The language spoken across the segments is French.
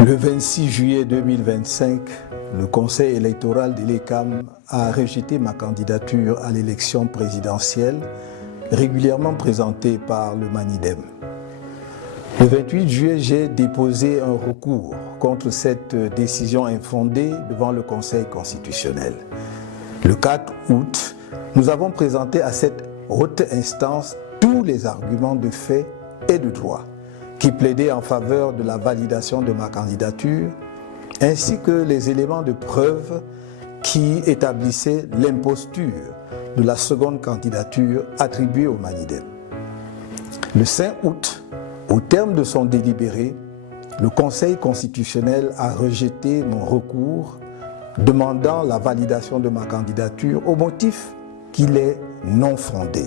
Le 26 juillet 2025, le Conseil électoral de l'ECAM a rejeté ma candidature à l'élection présidentielle régulièrement présentée par le MANIDEM. Le 28 juillet, j'ai déposé un recours contre cette décision infondée devant le Conseil constitutionnel. Le 4 août, nous avons présenté à cette haute instance tous les arguments de fait et de droit qui plaidaient en faveur de la validation de ma candidature, ainsi que les éléments de preuve qui établissaient l'imposture de la seconde candidature attribuée au MANIDEM. Le 5 août, au terme de son délibéré, le Conseil constitutionnel a rejeté mon recours demandant la validation de ma candidature au motif qu'il est non fondé.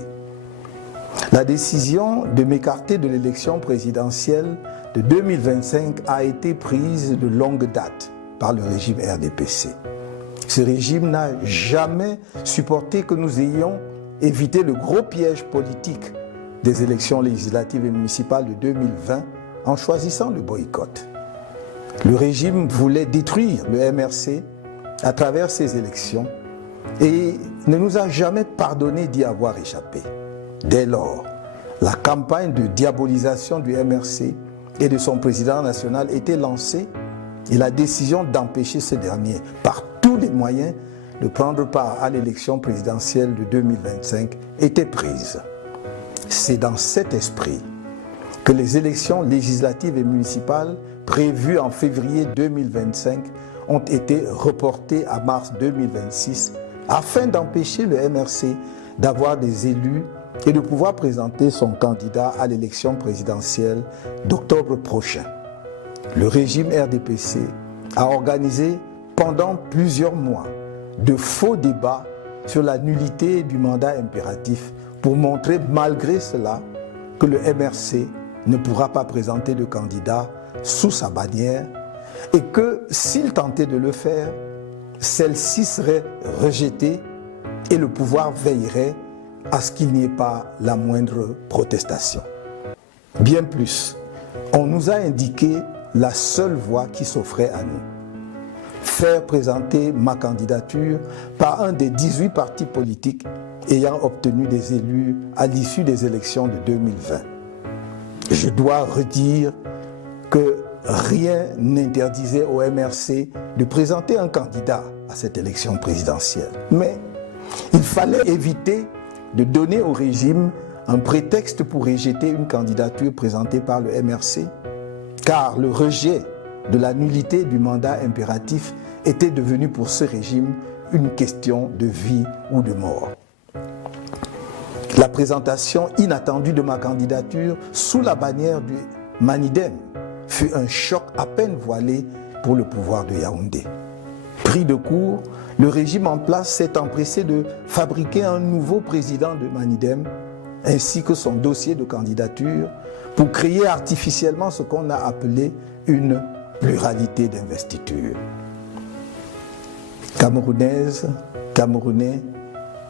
La décision de m'écarter de l'élection présidentielle de 2025 a été prise de longue date par le régime RDPC. Ce régime n'a jamais supporté que nous ayons évité le gros piège politique des élections législatives et municipales de 2020 en choisissant le boycott. Le régime voulait détruire le MRC à travers ces élections et ne nous a jamais pardonné d'y avoir échappé. Dès lors, la campagne de diabolisation du MRC et de son président national était lancée et la décision d'empêcher ce dernier, par tous les moyens, de prendre part à l'élection présidentielle de 2025 était prise. C'est dans cet esprit que les élections législatives et municipales prévues en février 2025 ont été reportées à mars 2026 afin d'empêcher le MRC d'avoir des élus et de pouvoir présenter son candidat à l'élection présidentielle d'octobre prochain. Le régime RDPC a organisé pendant plusieurs mois de faux débats sur la nullité du mandat impératif pour montrer malgré cela que le MRC ne pourra pas présenter de candidat sous sa bannière et que s'il tentait de le faire, celle-ci serait rejetée et le pouvoir veillerait à ce qu'il n'y ait pas la moindre protestation. Bien plus, on nous a indiqué la seule voie qui s'offrait à nous. Faire présenter ma candidature par un des 18 partis politiques ayant obtenu des élus à l'issue des élections de 2020. Je dois redire que rien n'interdisait au MRC de présenter un candidat à cette élection présidentielle. Mais il fallait éviter de donner au régime un prétexte pour rejeter une candidature présentée par le MRC, car le rejet de la nullité du mandat impératif était devenu pour ce régime une question de vie ou de mort. La présentation inattendue de ma candidature sous la bannière du MANIDEM fut un choc à peine voilé pour le pouvoir de Yaoundé. Pris de court, le régime en place s'est empressé de fabriquer un nouveau président de MANIDEM ainsi que son dossier de candidature pour créer artificiellement ce qu'on a appelé une pluralité d'investiture. Camerounaises, Camerounais,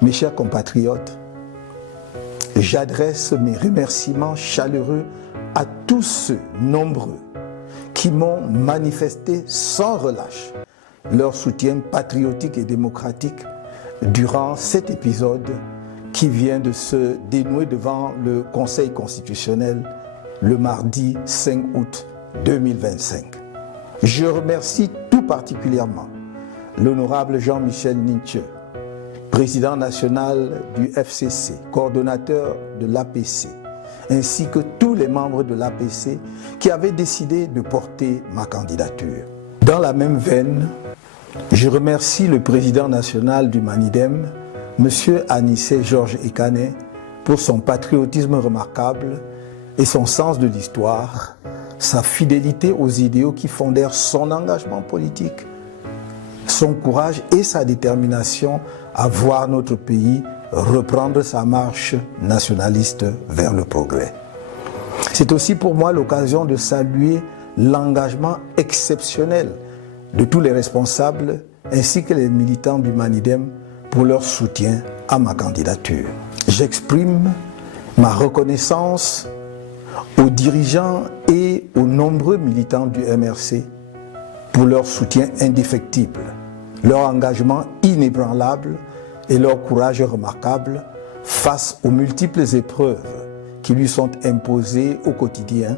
mes chers compatriotes, j'adresse mes remerciements chaleureux à tous ceux nombreux qui m'ont manifesté sans relâche leur soutien patriotique et démocratique durant cet épisode qui vient de se dénouer devant le Conseil constitutionnel le mardi 5 août 2025. Je remercie tout particulièrement l'honorable Jean-Michel Ninche, président national du FCC, coordonnateur de l'APC, ainsi que tous les membres de l'APC qui avaient décidé de porter ma candidature. Dans la même veine, je remercie le président national du MANIDEM, M. Anissé Georges Ekane, pour son patriotisme remarquable et son sens de l'histoire, sa fidélité aux idéaux qui fondèrent son engagement politique, son courage et sa détermination à voir notre pays reprendre sa marche nationaliste vers le progrès. C'est aussi pour moi l'occasion de saluer l'engagement exceptionnel de tous les responsables ainsi que les militants du MANIDEM pour leur soutien à ma candidature. J'exprime ma reconnaissance aux dirigeants et aux nombreux militants du MRC pour leur soutien indéfectible, leur engagement inébranlable et leur courage remarquable face aux multiples épreuves qui lui sont imposées au quotidien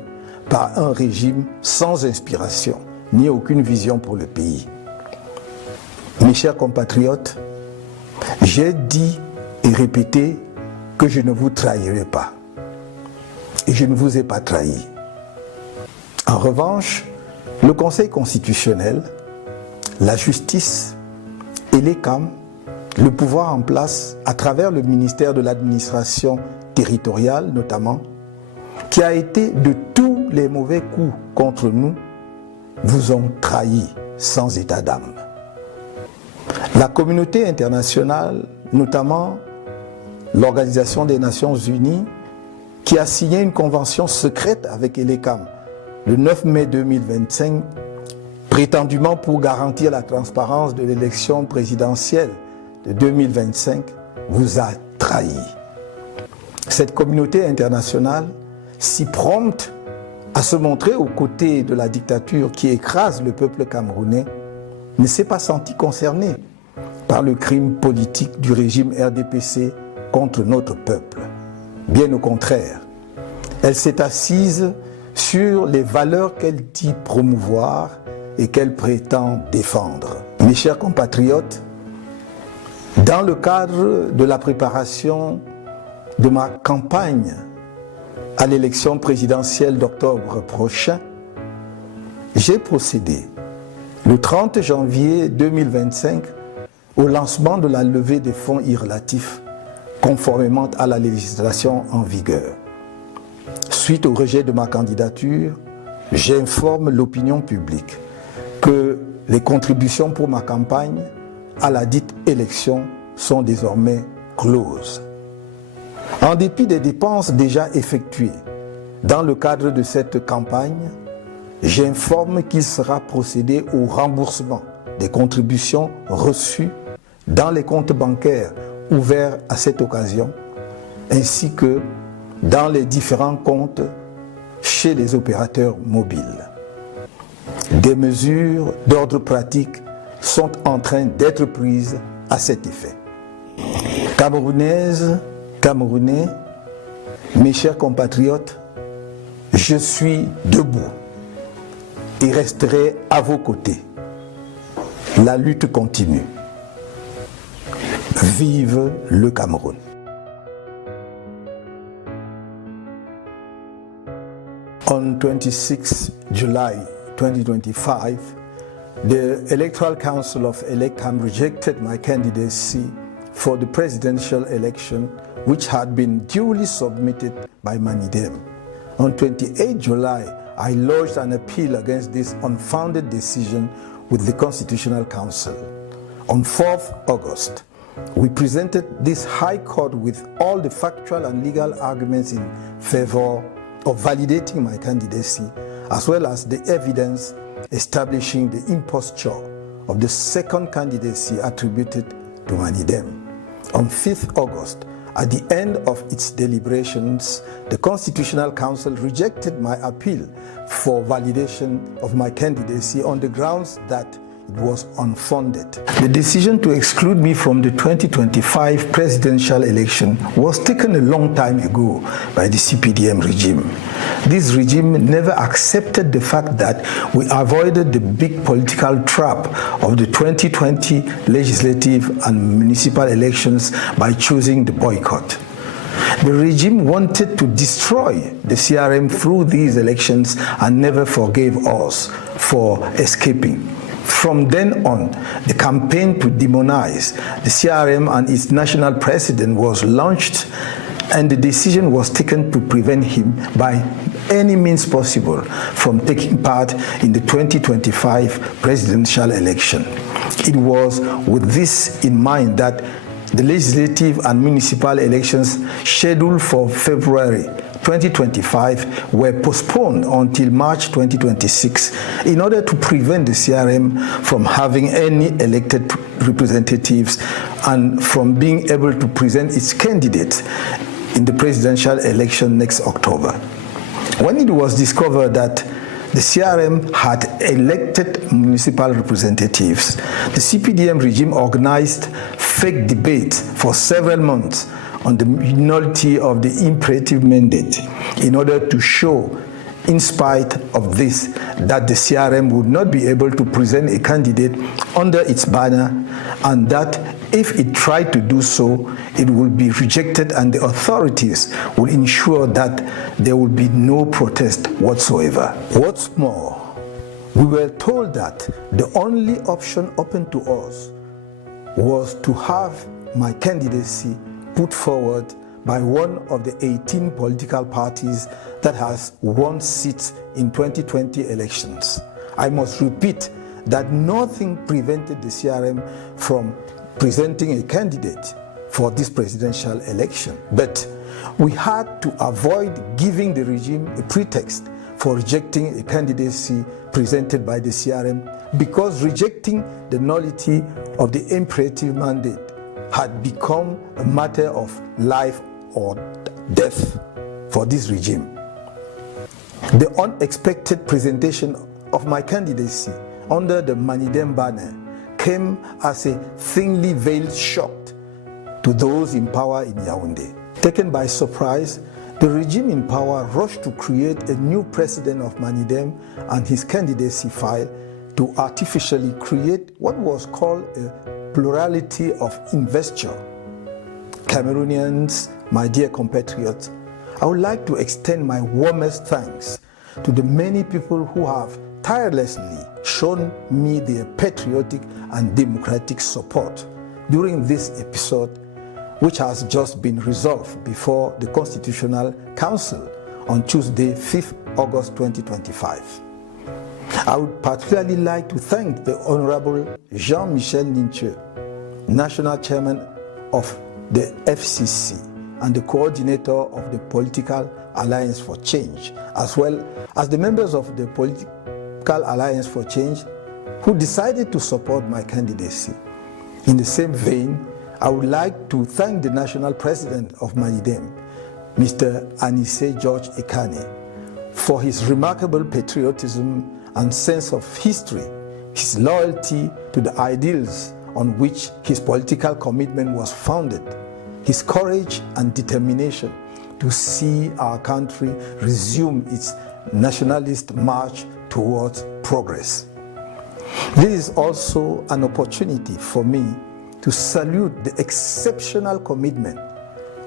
par un régime sans inspiration ni aucune vision pour le pays. Mes chers compatriotes, j'ai dit et répété que je ne vous trahirai pas. Et je ne vous ai pas trahi. En revanche, le Conseil constitutionnel, la justice et l'ECAM, le pouvoir en place à travers le ministère de l'administration territoriale notamment, qui a été de tous les mauvais coups contre nous, vous ont trahi sans état d'âme. La communauté internationale, notamment l'Organisation des Nations Unies, qui a signé une convention secrète avec l'ECAM le 9 mai 2025, prétendument pour garantir la transparence de l'élection présidentielle de 2025, vous a trahi. Cette communauté internationale, si prompte à se montrer aux côtés de la dictature qui écrase le peuple camerounais, ne s'est pas sentie concernée par le crime politique du régime RDPC contre notre peuple. Bien au contraire, elle s'est assise sur les valeurs qu'elle dit promouvoir et qu'elle prétend défendre. Mes chers compatriotes, dans le cadre de la préparation de ma campagne à l'élection présidentielle d'octobre prochain, j'ai procédé le 30 janvier 2025 au lancement de la levée des fonds irrelatifs conformément à la législation en vigueur. Suite au rejet de ma candidature, j'informe l'opinion publique que les contributions pour ma campagne à la dite élection sont désormais closes. En dépit des dépenses déjà effectuées dans le cadre de cette campagne, j'informe qu'il sera procédé au remboursement des contributions reçues dans les comptes bancaires ouverts à cette occasion, ainsi que dans les différents comptes chez les opérateurs mobiles. Des mesures d'ordre pratique sont en train d'être prises à cet effet. Camerounaises, Camerounais, mes chers compatriotes, je suis debout et resterai à vos côtés. La lutte continue. Vive le Cameroun! On 26 July 2025, the Electoral Council of ELECAM rejected my candidacy for the presidential election, which had been duly submitted by MANIDEM. On 28 July, I lodged an appeal against this unfounded decision with the Constitutional Council. On 4th August, we presented this High Court with all the factual and legal arguments in favor of validating my candidacy, as well as the evidence establishing the imposture of the second candidacy attributed to MANIDEM. On 5th August, at the end of its deliberations, the Constitutional Council rejected my appeal for validation of my candidacy on the grounds that it was unfounded. The decision to exclude me from the 2025 presidential election was taken a long time ago by the CPDM regime. This regime never accepted the fact that we avoided the big political trap of the 2020 legislative and municipal elections by choosing the boycott. The regime wanted to destroy the CRM through these elections and never forgave us for escaping. From then on, the campaign to demonize the CRM and its national president was launched, and the decision was taken to prevent him by any means possible from taking part in the 2025 presidential election. It was with this in mind that the legislative and municipal elections scheduled for February 2025 were postponed until March 2026 in order to prevent the CRM from having any elected representatives and from being able to present its candidates in the presidential election next October. When it was discovered that the CRM had elected municipal representatives. The CPDM regime organized fake debates for several months on the nullity of the imperative mandate in order to show, in spite of this, that the CRM would not be able to present a candidate under its banner, and that if it tried to do so, it would be rejected and the authorities will ensure that there will be no protest whatsoever. What's more, we were told that the only option open to us was to have my candidacy put forward by one of the 18 political parties that has won seats in 2020 elections. I must repeat that nothing prevented the CRM from presenting a candidate for this presidential election, but we had to avoid giving the regime a pretext for rejecting a candidacy presented by the CRM, because rejecting the nullity of the imperative mandate had become a matter of life or death for this regime. The unexpected presentation of my candidacy under the Manidem banner came as a thinly veiled shock to those in power in Yaoundé. Taken by surprise, the regime in power rushed to create a new president of Manidem and his candidacy file to artificially create what was called a plurality of investiture. Cameroonians, my dear compatriots, I would like to extend my warmest thanks to the many people who have tirelessly shown me their patriotic and democratic support during this episode, which has just been resolved before the Constitutional Council on Tuesday, 5th August 2025. I would particularly like to thank the Honorable Jean-Michel Ninche, National Chairman of the FCC and the coordinator of the Political Alliance for Change, as well as the members of the Political Alliance for Change who decided to support my candidacy. In the same vein, I would like to thank the National President of Manidem, Mr. Anissé George Ekane, for his remarkable patriotism and sense of history, his loyalty to the ideals on which his political commitment was founded, his courage and determination to see our country resume its nationalist march towards progress. This is also an opportunity for me to salute the exceptional commitment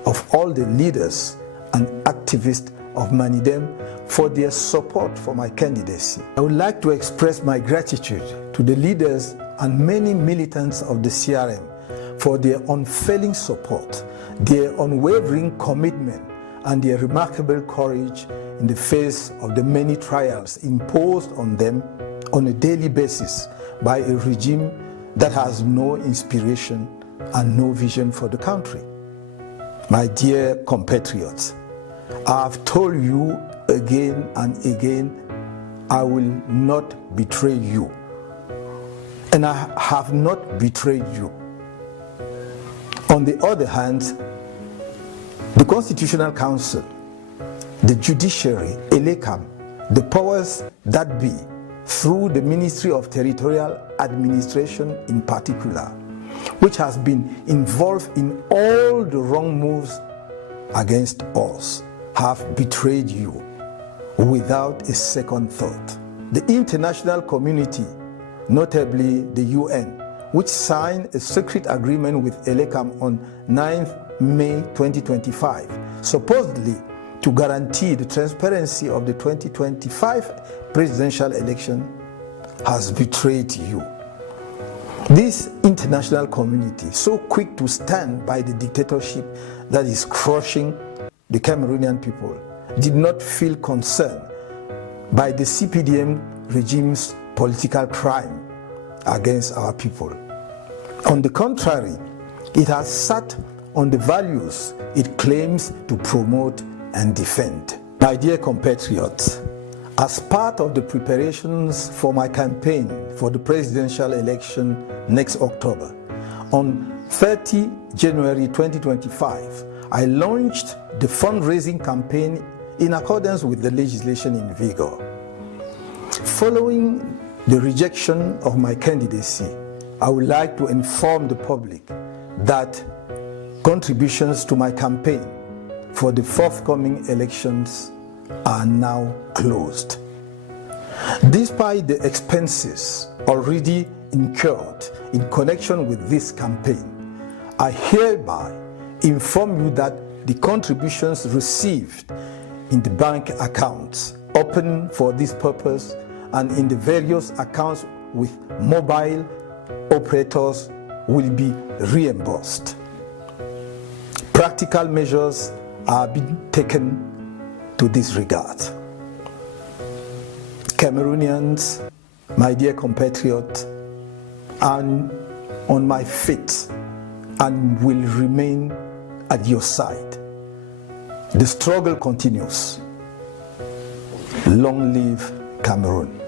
of all the leaders and activists of Manidem for their support for my candidacy. I would like to express my gratitude to the leaders and many militants of the CRM for their unfailing support, their unwavering commitment, and their remarkable courage in the face of the many trials imposed on them on a daily basis by a regime that has no inspiration and no vision for the country. My dear compatriots, I have told you again and again, I will not betray you. And I have not betrayed you. On the other hand, the Constitutional Council, the judiciary, ELECAM, the powers that be, through the Ministry of Territorial Administration in particular, which has been involved in all the wrong moves against us, have betrayed you without a second thought. The international community, notably the UN, which signed a secret agreement with ELECAM on 9th May 2025, supposedly to guarantee the transparency of the 2025 presidential election, has betrayed you. This international community, so quick to stand by the dictatorship that is crushing the Cameroonian people, did not feel concerned by the CPDM regime's political crime against our people. On the contrary, it has sat on the values it claims to promote and defend. My dear compatriots, as part of the preparations for my campaign for the presidential election next October, on 30 January 2025, I launched the fundraising campaign in accordance with the legislation in vigor. Following the rejection of my candidacy, I would like to inform the public that contributions to my campaign for the forthcoming elections are now closed. Despite the expenses already incurred in connection with this campaign, I hereby inform you that the contributions received in the bank accounts open for this purpose and in the various accounts with mobile operators will be reimbursed. Practical measures are being taken to this regard. Cameroonians, my dear compatriots, I'm on my feet and will remain at your side. The struggle continues. Long live Cameroon.